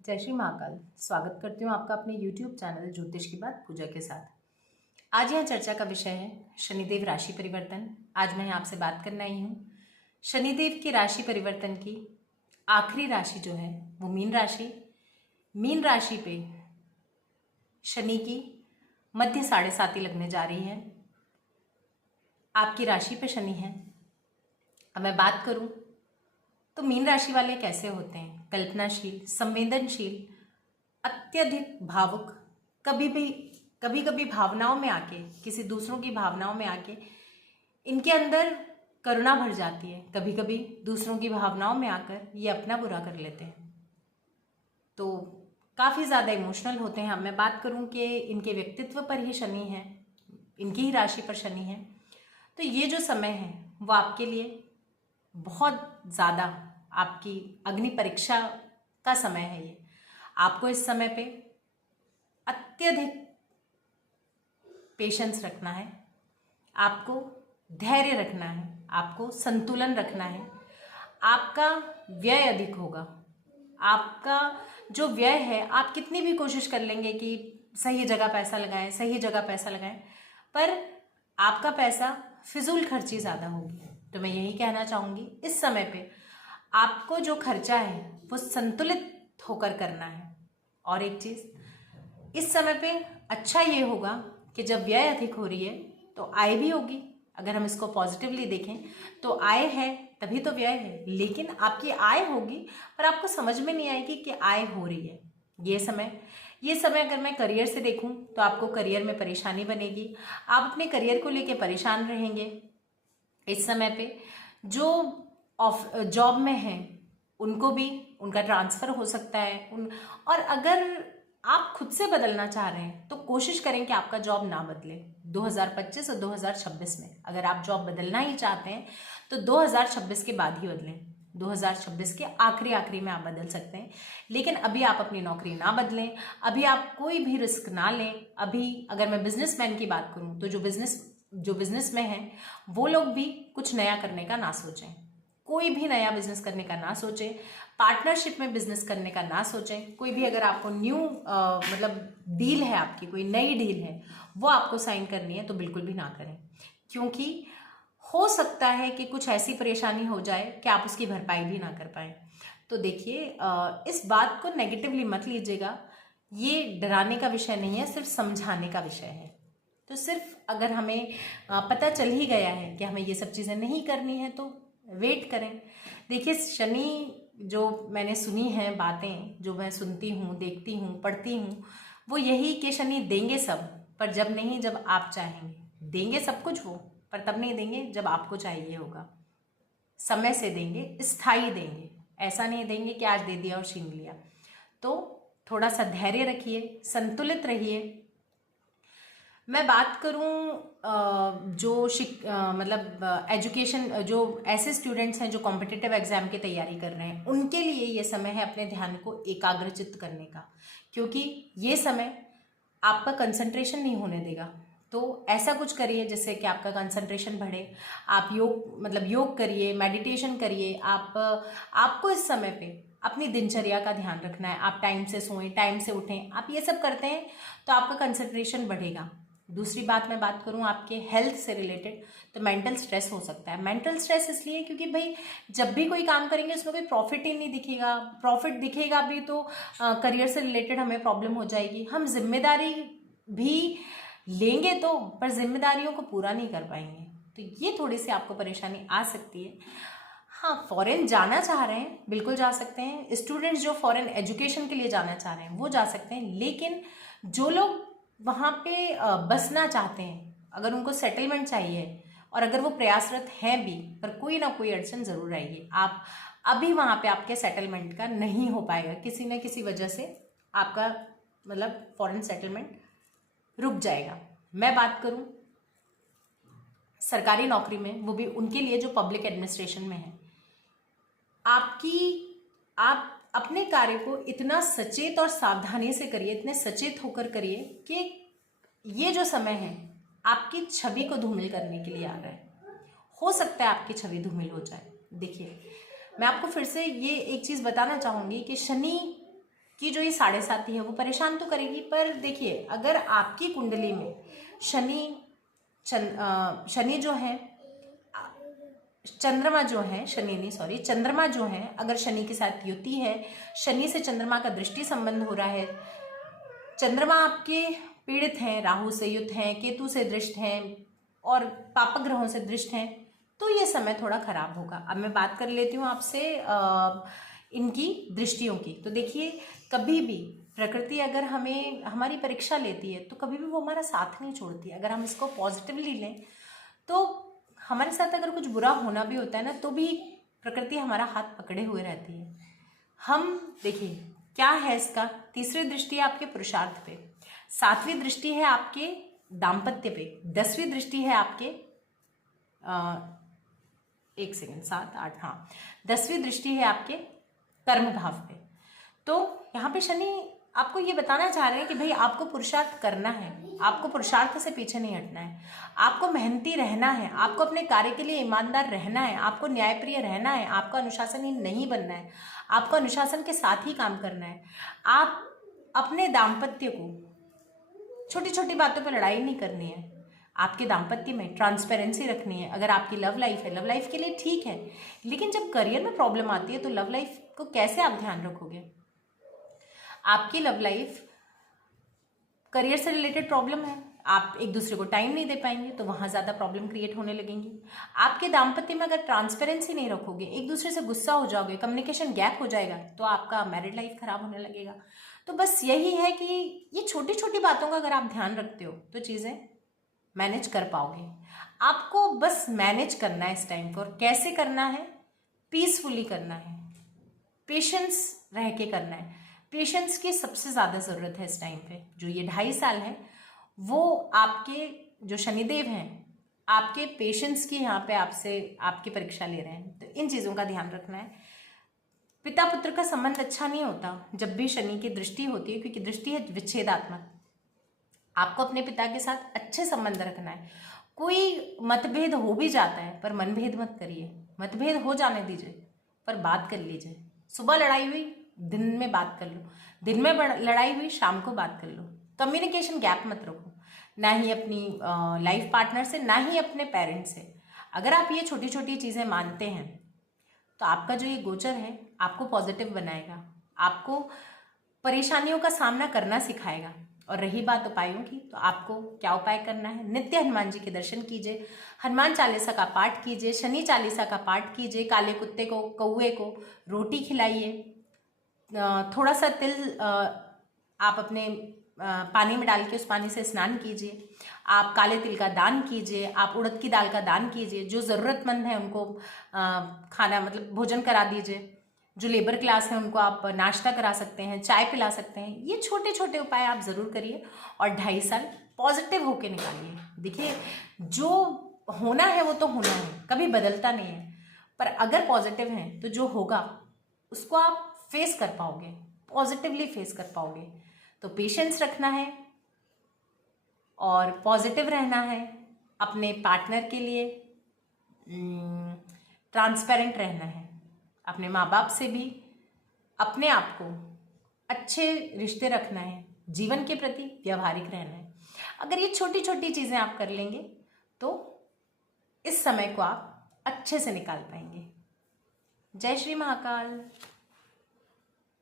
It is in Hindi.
जय श्री महाकाल। स्वागत करती हूँ आपका अपने YouTube चैनल ज्योतिष की बात पूजा के साथ। आज यहाँ चर्चा का विषय है शनिदेव राशि परिवर्तन। आज मैं आपसे बात करना आई हूँ शनिदेव की राशि परिवर्तन की आखिरी राशि जो है वो मीन राशि। मीन राशि पे शनि की मध्य 7.5 लगने जा रही है। आपकी राशि पे शनि है। अब मैं बात करूँ तो मीन राशि वाले कैसे होते हैं? कल्पनाशील, संवेदनशील, अत्यधिक भावुक, कभी कभी भावनाओं में आके, किसी दूसरों की भावनाओं में आके इनके अंदर करुणा भर जाती है। कभी कभी दूसरों की भावनाओं में आकर ये अपना बुरा कर लेते हैं, तो काफ़ी ज़्यादा इमोशनल होते हैं। अब मैं बात करूं कि इनके व्यक्तित्व पर ही शनि है, इनकी ही राशि पर शनि है, तो ये जो समय है वो आपके लिए बहुत ज़्यादा आपकी अग्नि परीक्षा का समय है। ये आपको इस समय पे अत्यधिक पेशेंस रखना है, आपको धैर्य रखना है, आपको संतुलन रखना है। आपका व्यय अधिक होगा। आपका जो व्यय है, आप कितनी भी कोशिश कर लेंगे कि सही जगह पैसा लगाएं, सही जगह पैसा लगाएं, पर आपका पैसा फिजूल खर्ची ज़्यादा होगी। तो मैं यही कहना चाहूँगी, इस समय पे आपको जो खर्चा है वो संतुलित होकर करना है। और एक चीज़, इस समय पे अच्छा ये होगा कि जब व्यय अधिक हो रही है तो आय भी होगी। अगर हम इसको पॉजिटिवली देखें तो आय है तभी तो व्यय है, लेकिन आपकी आय होगी पर आपको समझ में नहीं आएगी कि आय हो रही है। ये समय अगर मैं करियर से देखूं तो आपको करियर में परेशानी बनेगी। आप अपने करियर को लेके परेशान रहेंगे। इस समय पे जो जॉब में है उनको भी उनका ट्रांसफ़र हो सकता है। और अगर आप खुद से बदलना चाह रहे हैं तो कोशिश करें कि आपका जॉब ना बदले 2025 और 2026 में। अगर आप जॉब बदलना ही चाहते हैं तो 2026 के बाद ही बदलें। 2026 के आखिरी में आप बदल सकते हैं, लेकिन अभी आप अपनी नौकरी ना बदलें, अभी आप कोई भी रिस्क ना लें। अभी अगर मैं बिजनेसमैन की बात करूं तो जो बिजनेस में हैं वो लोग भी कुछ नया करने का ना सोचें। कोई भी नया बिजनेस करने का ना सोचें, पार्टनरशिप में बिजनेस करने का ना सोचें। कोई भी अगर आपको न्यू मतलब डील है, आपकी कोई नई डील है, वो आपको साइन करनी है तो बिल्कुल भी ना करें, क्योंकि हो सकता है कि कुछ ऐसी परेशानी हो जाए कि आप उसकी भरपाई भी ना कर पाएं। तो देखिए, इस बात को नेगेटिवली मत लीजिएगा। ये डराने का विषय नहीं है, सिर्फ समझाने का विषय है। तो सिर्फ अगर हमें पता चल ही गया है कि हमें ये सब चीज़ें नहीं करनी है तो वेट करें। देखिए, शनि जो मैंने सुनी है बातें, जो मैं सुनती हूँ, देखती हूँ, पढ़ती हूँ, वो यही कि शनि देंगे सब, पर जब नहीं, जब आप चाहेंगे। देंगे सब कुछ वो, पर तब नहीं देंगे जब आपको चाहिए होगा। समय से देंगे, स्थायी देंगे। ऐसा नहीं देंगे कि आज दे दिया और छीन लिया। तो थोड़ा सा धैर्य रखिए, संतुलित रहिए। मैं बात करूं जो मतलब एजुकेशन, जो ऐसे स्टूडेंट्स हैं जो कॉम्पिटिटिव एग्जाम की तैयारी कर रहे हैं, उनके लिए ये समय है अपने ध्यान को एकाग्रचित्त करने का, क्योंकि ये समय आपका कंसंट्रेशन नहीं होने देगा। तो ऐसा कुछ करिए जिससे कि आपका कंसंट्रेशन बढ़े। आप योग करिए, मेडिटेशन करिए। आपको इस समय पे अपनी दिनचर्या का ध्यान रखना है। आप टाइम से सोएं, टाइम से उठें। आप ये सब करते हैं तो आपका कंसंट्रेशन बढ़ेगा। दूसरी बात मैं बात करूं आपके हेल्थ से रिलेटेड, तो मेंटल स्ट्रेस हो सकता है। मेंटल स्ट्रेस इसलिए क्योंकि भाई जब भी कोई काम करेंगे उसमें कोई प्रॉफिट ही नहीं दिखेगा। प्रॉफिट दिखेगा भी तो करियर से रिलेटेड हमें प्रॉब्लम हो जाएगी। हम जिम्मेदारी भी लेंगे तो, पर जिम्मेदारियों को पूरा नहीं कर पाएंगे, तो ये थोड़ी सी आपको परेशानी आ सकती है। हाँ, फॉरेन जाना चाह रहे हैं, बिल्कुल जा सकते हैं। स्टूडेंट्स जो फॉरेन एजुकेशन के लिए जाना चाह रहे हैं वो जा सकते हैं, लेकिन जो लोग वहाँ पे बसना चाहते हैं, अगर उनको सेटलमेंट चाहिए और अगर वो प्रयासरत हैं भी, पर कोई ना कोई अड़चन ज़रूर आएगी। आप अभी वहाँ पे आपके सेटलमेंट का नहीं हो पाएगा, किसी न किसी वजह से आपका मतलब फॉरेन सेटलमेंट रुक जाएगा। मैं बात करूँ सरकारी नौकरी में, वो भी उनके लिए जो पब्लिक एडमिनिस्ट्रेशन में है, आप अपने कार्य को इतना सचेत और सावधानी से करिए, इतने सचेत होकर करिए कि ये जो समय है आपकी छवि को धूमिल करने के लिए आ रहा है। हो सकता है आपकी छवि धूमिल हो जाए। देखिए, मैं आपको फिर से ये एक चीज़ बताना चाहूँगी कि शनि कि जो ये 7.5 है वो परेशान तो करेगी, पर देखिए अगर आपकी कुंडली में शनि जो है, चंद्रमा जो है, शनि नहीं सॉरी चंद्रमा जो है, अगर शनि के साथ युति है, शनि से चंद्रमा का दृष्टि संबंध हो रहा है, चंद्रमा आपके पीड़ित हैं, राहु से युत हैं, केतु से दृष्ट हैं और पापक ग्रहों से दृष्ट हैं, तो ये समय थोड़ा खराब होगा। अब मैं बात कर लेती हूँ आपसे इनकी दृष्टियों की। तो देखिए कभी भी प्रकृति अगर हमें हमारी परीक्षा लेती है तो कभी भी वो हमारा साथ नहीं छोड़ती। अगर हम इसको पॉजिटिवली लें तो हमारे साथ अगर कुछ बुरा होना भी होता है ना, तो भी प्रकृति हमारा हाथ पकड़े हुए रहती है। हम देखिए क्या है इसका, तीसरी दृष्टि है आपके पुरुषार्थ पे, 7वीं दृष्टि है आपके दाम्पत्य पे, 10वीं दृष्टि है आपके 1 सेकेंड 7 8 हाँ 10वीं दृष्टि है आपके कर्म भाव पे। तो यहाँ पे शनि आपको ये बताना चाह रहे हैं कि भाई आपको पुरुषार्थ करना है, आपको पुरुषार्थ से पीछे नहीं हटना है, आपको मेहनती रहना है, आपको अपने कार्य के लिए ईमानदार रहना है, आपको न्यायप्रिय रहना है, आपको अनुशासनहीन नहीं बनना है, आपको अनुशासन के साथ ही काम करना है। आप अपने दाम्पत्य को छोटी छोटी बातों पर लड़ाई नहीं करनी है, आपके दाम्पत्य में ट्रांसपेरेंसी रखनी है। अगर आपकी लव लाइफ है, लव लाइफ के लिए ठीक है, लेकिन जब करियर में प्रॉब्लम आती है तो लव लाइफ को कैसे आप ध्यान रखोगे? आपकी लव लाइफ करियर से रिलेटेड प्रॉब्लम है, आप एक दूसरे को टाइम नहीं दे पाएंगे तो वहाँ ज़्यादा प्रॉब्लम क्रिएट होने लगेंगी। आपके दाम्पत्य में अगर ट्रांसपेरेंसी नहीं रखोगे, एक दूसरे से गुस्सा हो जाओगे, कम्युनिकेशन गैप हो जाएगा, तो आपका मैरिड लाइफ खराब होने लगेगा। तो बस यही है कि ये छोटी छोटी बातों का अगर आप ध्यान रखते हो तो चीज़ें मैनेज कर पाओगे। आपको बस मैनेज करना है इस टाइम को, और कैसे करना है? पीसफुली करना है, पेशेंस रह के करना है। पेशेंस की सबसे ज़्यादा ज़रूरत है इस टाइम पे। जो ये 2.5 साल है वो आपके जो शनिदेव हैं आपके पेशेंस की यहाँ पे आपसे आपकी परीक्षा ले रहे हैं, तो इन चीज़ों का ध्यान रखना है। पिता पुत्र का संबंध अच्छा नहीं होता जब भी शनि की दृष्टि होती है, क्योंकि दृष्टि है विच्छेदात्मक। आपको अपने पिता के साथ अच्छे संबंध रखना है। कोई मतभेद हो भी जाता है पर मनभेद मत करिए, मतभेद हो जाने दीजिए पर बात कर लीजिए। सुबह लड़ाई हुई, दिन में बात कर लो, दिन में लड़ाई हुई, शाम को बात कर लो। कम्युनिकेशन गैप मत रखो, ना ही अपनी लाइफ पार्टनर से, ना ही अपने पेरेंट्स से। अगर आप ये छोटी छोटी चीज़ें मानते हैं तो आपका जो ये गोचर है आपको पॉजिटिव बनाएगा, आपको परेशानियों का सामना करना सिखाएगा। और रही बात उपायों की, तो आपको क्या उपाय करना है? नित्य हनुमान जी के दर्शन कीजिए, हनुमान चालीसा का पाठ कीजिए, शनि चालीसा का पाठ कीजिए, काले कुत्ते को, कौवे को रोटी खिलाइए, थोड़ा सा तिल आप अपने पानी में डाल के उस पानी से स्नान कीजिए, आप काले तिल का दान कीजिए, आप उड़द की दाल का दान कीजिए, जो ज़रूरतमंद है उनको खाना मतलब भोजन करा दीजिए, जो लेबर क्लास है उनको आप नाश्ता करा सकते हैं, चाय पिला सकते हैं। ये छोटे छोटे उपाय आप ज़रूर करिए और 2.5 साल पॉजिटिव होके निकालिए। देखिए जो होना है वो तो होना है, कभी बदलता नहीं है, पर अगर पॉजिटिव हैं तो जो होगा उसको आप फेस कर पाओगे, पॉजिटिवली फेस कर पाओगे। तो पेशेंस रखना है और पॉजिटिव रहना है, अपने पार्टनर के लिए ट्रांसपेरेंट रहना है, अपने माँ बाप से भी अपने आप को अच्छे रिश्ते रखना है, जीवन के प्रति व्यवहारिक रहना है। अगर ये छोटी छोटी चीज़ें आप कर लेंगे तो इस समय को आप अच्छे से निकाल पाएंगे। जय श्री महाकाल।